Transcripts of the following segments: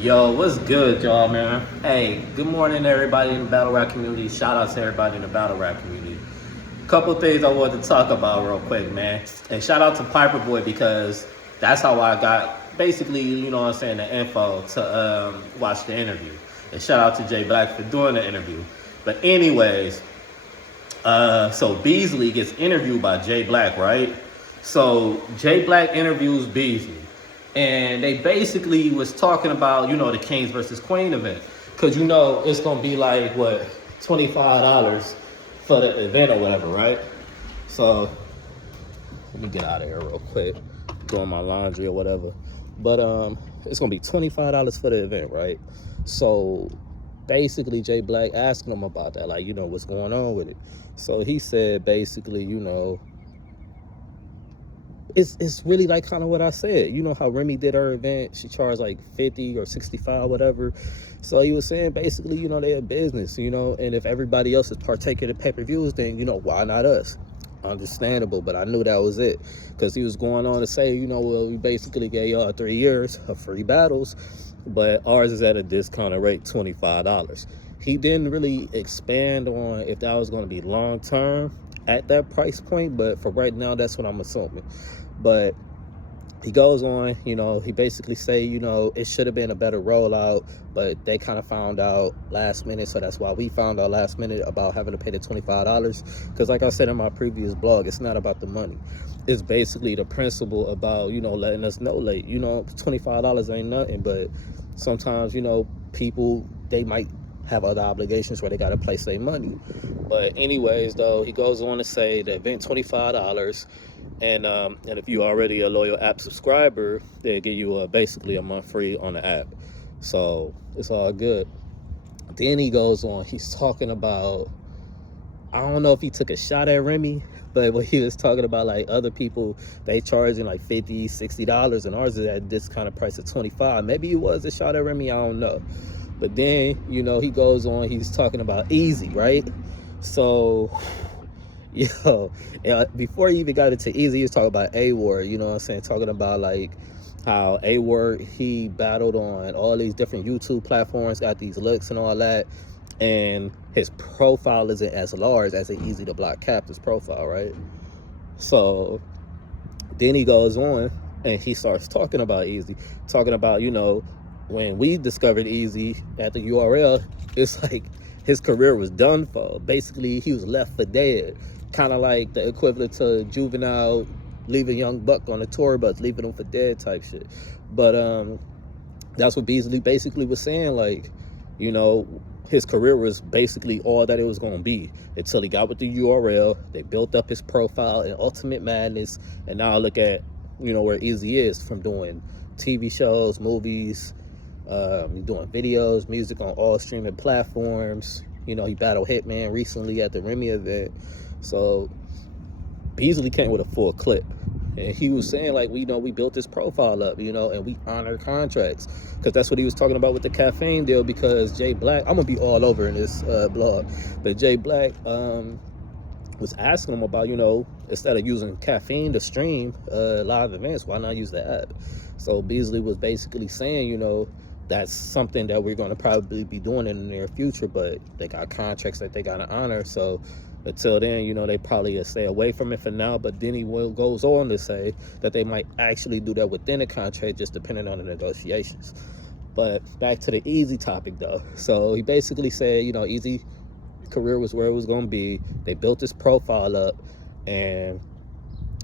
Yo, what's good, y'all, man? Hey, good morning, everybody in the battle rap community. Shout out to everybody in the battle rap community. Couple things I wanted to talk about real quick, man. And shout out to Piper Boy because that's how I got basically, you know what I'm saying, the info to watch the interview. And shout out to Jay Black for doing the interview. But anyways, so Beasley gets interviewed by Jay Black, right? So Jay Black interviews Beasley. And they basically was talking about, you know, the Kings versus Queen event. Because, you know, it's going to be like, what, $25 for the event or whatever, right? So, let me get out of here real quick. Doing my laundry or whatever. But it's going to be $25 for the event, right? So, basically, Jay Black asking him about that. Like, you know, what's going on with it. So, he said, basically, you know, it's really like kind of what I said. You know how Remy did her event, she charged like 50 or 65, whatever. So he was saying basically, you know, they're a business, you know, and if everybody else is partaking in pay-per-views, then, you know, why not us? Understandable, but I knew that was it, because he was going on to say, you know, well, we basically gave y'all 3 years of free battles, but ours is at a discounted rate, $25. He didn't really expand on if that was going to be long term at that price point, but for right now, that's what I'm assuming. But he goes on, you know, he basically say, you know, it should have been a better rollout, but they kind of found out last minute. So that's why we found out last minute about having to pay the $25. Because like I said in my previous blog, it's not about the money. It's basically the principle about, you know, letting us know late. You know, $25 ain't nothing, but sometimes, you know, people, they might have other obligations where they got to place their money. But anyways, though, he goes on to say the event $25, and if you already a loyal app subscriber, they'll give you basically a month free on the app. So it's all good. Then he goes on, he's talking about, I don't know if he took a shot at Remy, but when he was talking about like other people, they charging like $50, $60, and ours is at this kind of price of $25. Maybe it was a shot at Remy, I don't know. But then, you know, he goes on, he's talking about Eazy, right? So, yo, before he even got into Eazy, he was talking about A-Word, you know what I'm saying? Talking about like how A-Word, he battled on all these different YouTube platforms, got these looks and all that. And his profile isn't as large as an Eazy the Block Captain's profile, right? So then he goes on and he starts talking about Eazy, talking about, you know, when we discovered Eazy at the URL, it's like his career was done for. Basically, he was left for dead. Kind of like the equivalent to Juvenile leaving Young Buck on the tour bus, leaving him for dead type shit. But that's what Beasley basically was saying. Like, you know, his career was basically all that it was going to be until he got with the URL. They built up his profile in Ultimate Madness. And now look at, you know, where Eazy is, from doing TV shows, movies, doing videos, music on all streaming platforms. You know, he battled Hitman recently at the Remy event. So Beasley came with a full clip, and he was saying like, we built this profile up, you know, and we honor contracts, because that's what he was talking about with the caffeine deal. Because Jay Black, I'm gonna be all over in this blog, but Jay Black was asking him about, you know, instead of using caffeine to stream live events, why not use the app? So Beasley was basically saying, you know, that's something that we're going to probably be doing in the near future, but they got contracts that they got to honor. So until then, you know, they probably stay away from it for now. But then he goes on to say that they might actually do that within the contract, just depending on the negotiations. But back to the Eazy topic, though. So he basically said, you know, Eazy career was where it was going to be. They built this profile up, and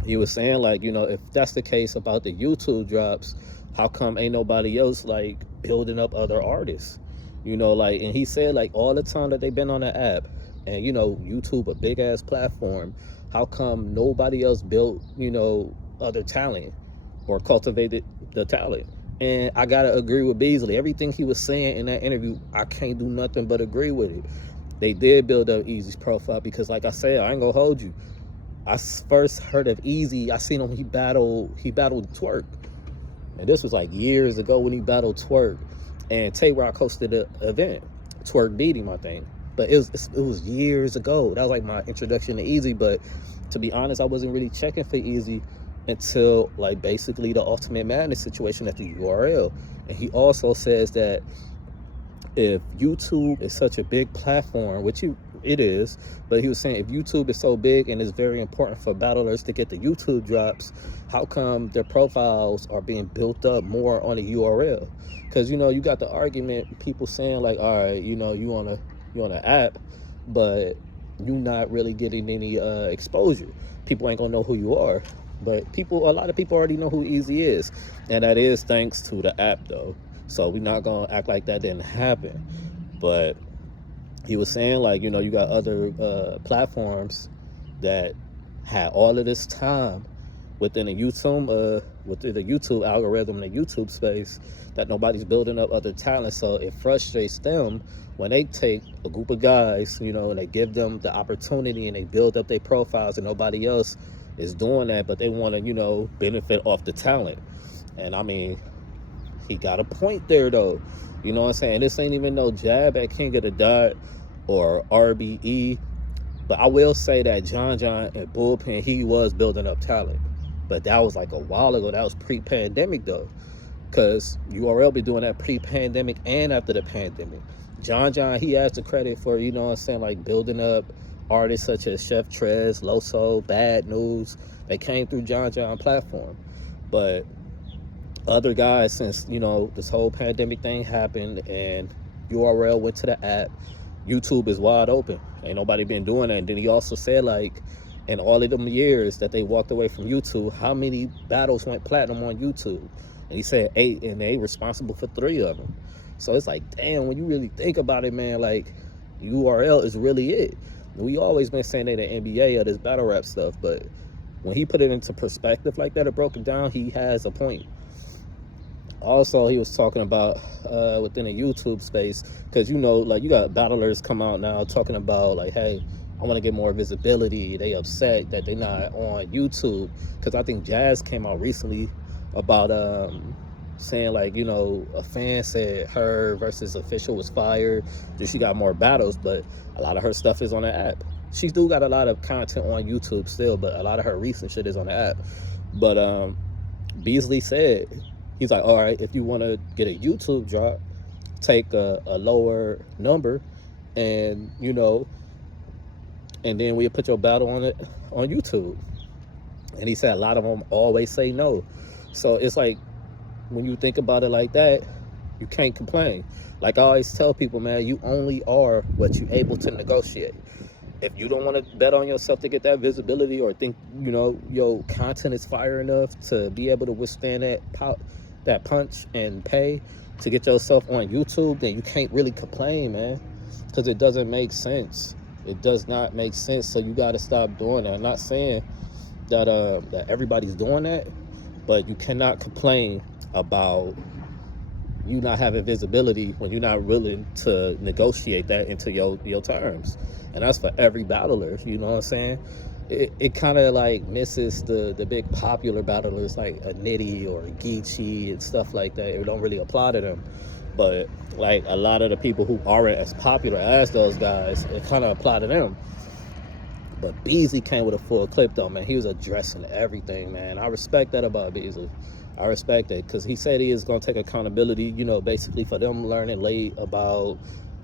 he was saying, like, you know, if that's the case about the YouTube drops, how come ain't nobody else like building up other artists? You know, like, and he said like all the time that they've been on the app, and, you know, YouTube, a big ass platform, how come nobody else built, you know, other talent or cultivated the talent? And I gotta agree with Beasley. Everything he was saying in that interview, I can't do nothing but agree with it. They did build up Eazy's profile, because like I said, I ain't gonna hold you, I first heard of Eazy, I seen him, he battled Twerk. And this was like years ago when he battled Twerk, and Tay Rock hosted the event. Twerk beat him, I think. But it was years ago. That was like my introduction to Eazy. But to be honest, I wasn't really checking for Eazy until like basically the Ultimate Madness situation at the URL. And he also says that if YouTube is such a big platform, which it is, but he was saying if YouTube is so big and it's very important for battlers to get the YouTube drops, how come their profiles are being built up more on the URL? Because, you know, you got the argument, people saying like, all right, you know, you on an app, but you not really getting any exposure. People ain't gonna know who you are. But a lot of people already know who Eazy is, and that is thanks to the app though. So we're not gonna act like that didn't happen. But he was saying like, you know, you got other platforms that had all of this time within the YouTube algorithm, the YouTube space, that nobody's building up other talent. So it frustrates them when they take a group of guys, you know, and they give them the opportunity and they build up their profiles, and nobody else is doing that, but they want to, you know, benefit off the talent. And I mean, he got a point there though. You know what I'm saying? This ain't even no jab at King of the Dot or RBE, but I will say that John and Bullpen, he was building up talent, but that was like a while ago. That was pre-pandemic though, because URL be doing that pre-pandemic and after the pandemic. John, he has the credit for, you know what I'm saying, like building up artists such as Chef Trez, Loso, Bad News. They came through John platform. But other guys, since, you know, this whole pandemic thing happened and URL went to the app, YouTube is wide open. Ain't nobody been doing that. And then he also said, like, in all of them years that they walked away from YouTube, how many battles went platinum on YouTube? And he said 8, and they responsible for 3 of them. So it's like, damn, when you really think about it, man, like, URL is really it. We always been saying they the NBA of this battle rap stuff, but when he put it into perspective like that, it broke it down, he has a point. Also, he was talking about within the YouTube space, because, you know, like, you got battlers come out now talking about like, hey, I want to get more visibility. They upset that they not on YouTube, because I think Jazz came out recently about saying like, you know, a fan said her versus Official was fire, that she got more battles, but a lot of her stuff is on the app. She do got a lot of content on YouTube still, but a lot of her recent shit is on the app. But Beasley said, he's like, all right, if you want to get a YouTube drop, take a lower number, and, you know, and then we'll put your battle on it on YouTube. And he said a lot of them always say no. So it's like, when you think about it like that, you can't complain. Like I always tell people, man, you only are what you're able to negotiate. If you don't want to bet on yourself to get that visibility, or think, you know, your content is fire enough to be able to withstand that punch and pay to get yourself on YouTube, then you can't really complain, man, because it doesn't make sense. It does not make sense. So you got to stop doing that. I'm not saying that that everybody's doing that, but you cannot complain about you not having visibility when you're not willing to negotiate that into your terms. And that's for every battler, you know what I'm saying? It kind of like misses the big popular battlers like a Nitty or a Geechee and stuff like that. It don't really apply to them. But like a lot of the people who aren't as popular as those guys, it kind of apply to them. But Beasley came with a full clip though, man. He was addressing everything, man. I respect that about Beasley. I respect it, because he said he is going to take accountability, you know, basically for them learning late about,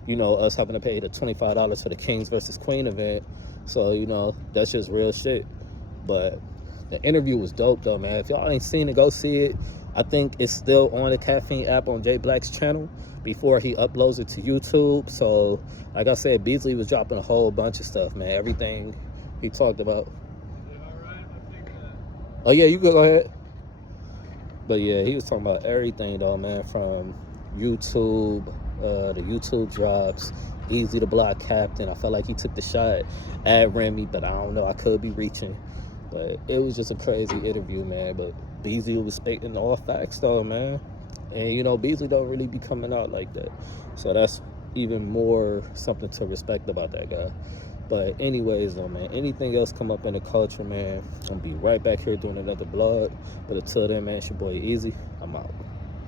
you know, us having to pay the $25 for the Kings versus Queen event. So, you know, that's just real shit. But the interview was dope though, man. If y'all ain't seen it, go see it. I think it's still on the Caffeine app on J Black's channel before he uploads it to YouTube. So, like I said, Beasley was dropping a whole bunch of stuff, man. Everything he talked about. Oh yeah, you go ahead. But yeah, he was talking about everything though, man, from YouTube, the YouTube drops, Eazy the Block Captain. I felt like he took the shot at Remy, but I don't know, I could be reaching. But it was just a crazy interview, man. But Beasley was spitting all facts though, man. And, you know, Beasley don't really be coming out like that. So that's even more something to respect about that guy. But anyways though, man, anything else come up in the culture, man, I'm gonna be right back here doing another vlog. But until then, man, it's your boy Eazy. I'm out.